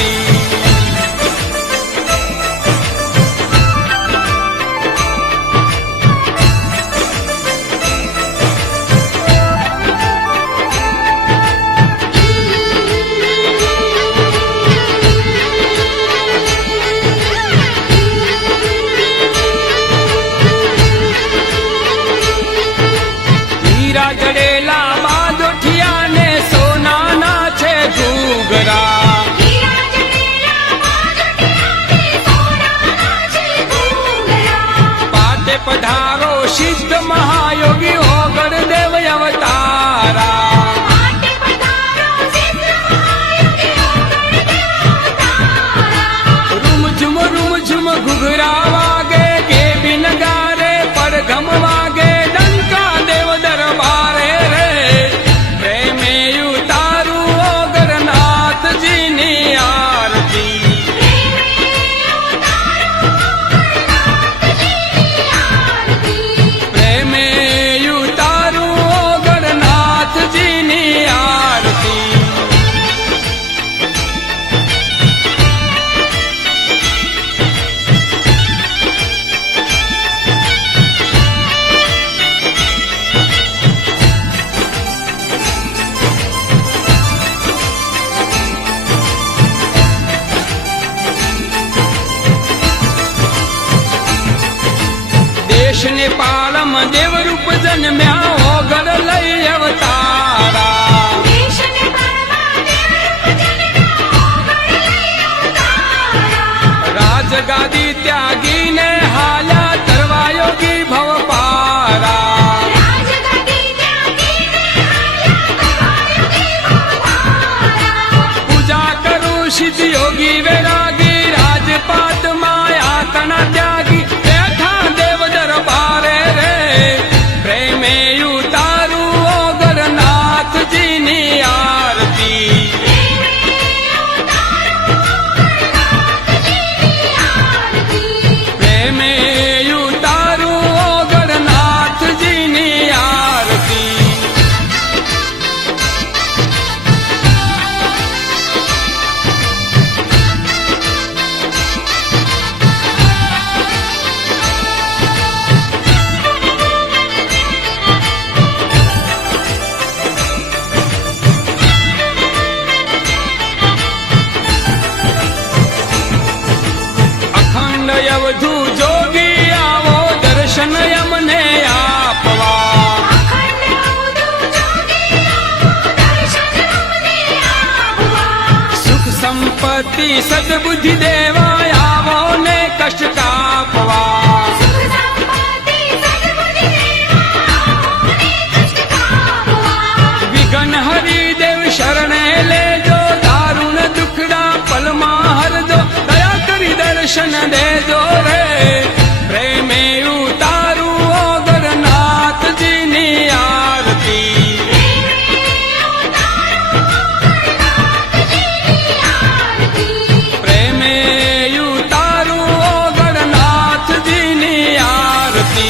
आरती। हीरा जड़ेला बादोठिया ने सोना ना छे घूघरा। पाटे पधारो सिद्ध महायोगी ओगड़ देव अवतारा। रुम झुम घुघरा वागे के बिन गारे पर घम वागे डंका देव दरबारे रे। प्रेमे उतारू ओगरनाथ जी नी आरती। प्रेमे उतारू ओगरनाथ जी नी आरती। देश नेपालम देव रूप जन्म्या ओगड़ लई अवतारा। राजगादी त्यागी ने हाल्या तरवायोगी भव पारा। पूजा करू सिद्ध योगी वैरागी राजपात माया कना त्यागी। बैठा देव दरबारे रे। प्रेमे उतारू ओगरनाथ जी नी आरती। प्रेमे उतारू ओगरनाथ जी नी आरती। अखंड अवधू जोगी आवो दर्शन यमने आपवा। सुख संपत्ति सद्बुद्धि देवा आवो ने कष्ट कापवा। विघ्न हरि देव शरणे ले जो दारुण दुखड़ा पलमा हर दो। दया करी दर्शन दे जो रे। प्रेमे उतारू ओगरनाथ जी नी आरती। प्रेमे उतारू ओगरनाथ जी नी आरती।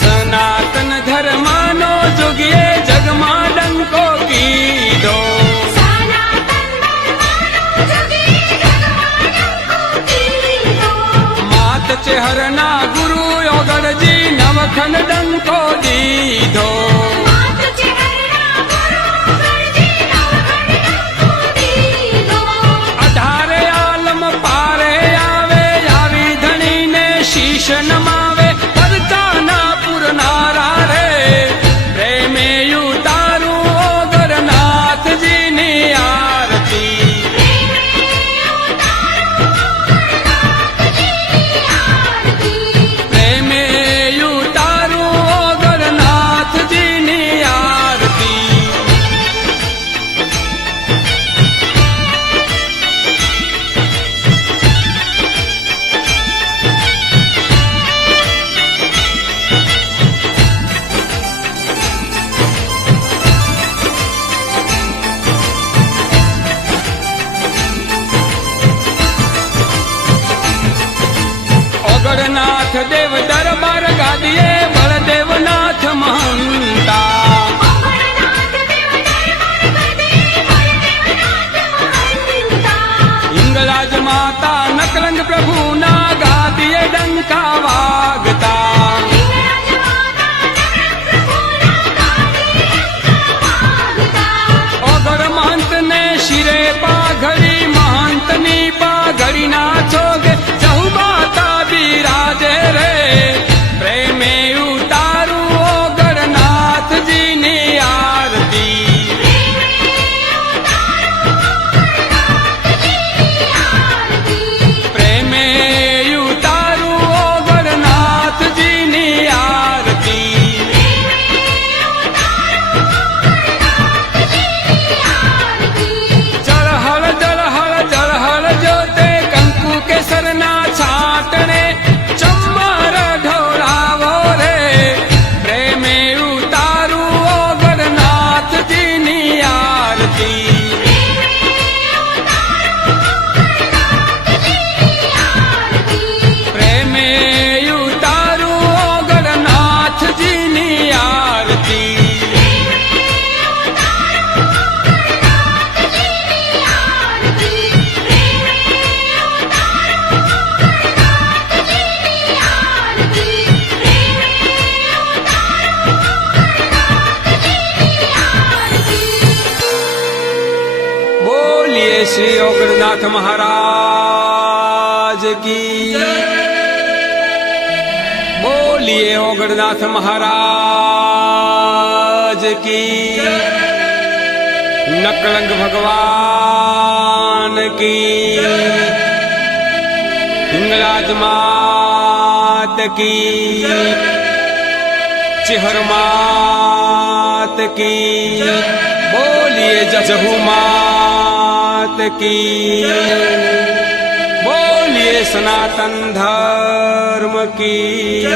सनातन धर्मानो जोगिए जगमा डंको कीधो। मात चेहरना गुरु ओगड़ जी नवखन डंको दीधो। अठारे आलम पारे आवे यारी धनी ने शीश नमावे। परता ना पुरनारा रे। प्रेमे उतारू ओगरनाथ जी नी आरती। प्रेमे उतारू ओगरनाथ નાથ દેવ દરબાર ગાદીએ બળદેવનાથ મહંતા હિંગળાજ માતા નકલંગ પ્રભુના ગાદીએ ડંકા વાગતા ઓગર મહંત ને શિરે પાઘડી મહંતની પાઘડી ના છોગે ચહુબાતા બિરાજે રે પ્રેમે ઉતારું ઓગરનાથજીની આરતી પ્રેમે ઉતારું ઓગરનાથજીની આરતી જળહળ જળહળ જળહળ જોતે કંકુ કેસરના છાટણે ચમર ઢોળાવો રે પ્રેમે ઉતારું ઓગરનાથજીની આરતી પ્રેમે ઉતારું ઓગરનાથજીની આરતી બોલીએ શ્રી ઓગરનાથ મહારાજ કી બોલીએ ઓગરનાથ મહારાજ કી નકલંગ ભગવાન કી હિંગળાજ માત કી ચેહર માત કી બોલીએ જહુ માત કી બોલીએ સનાતન ધર્મ કી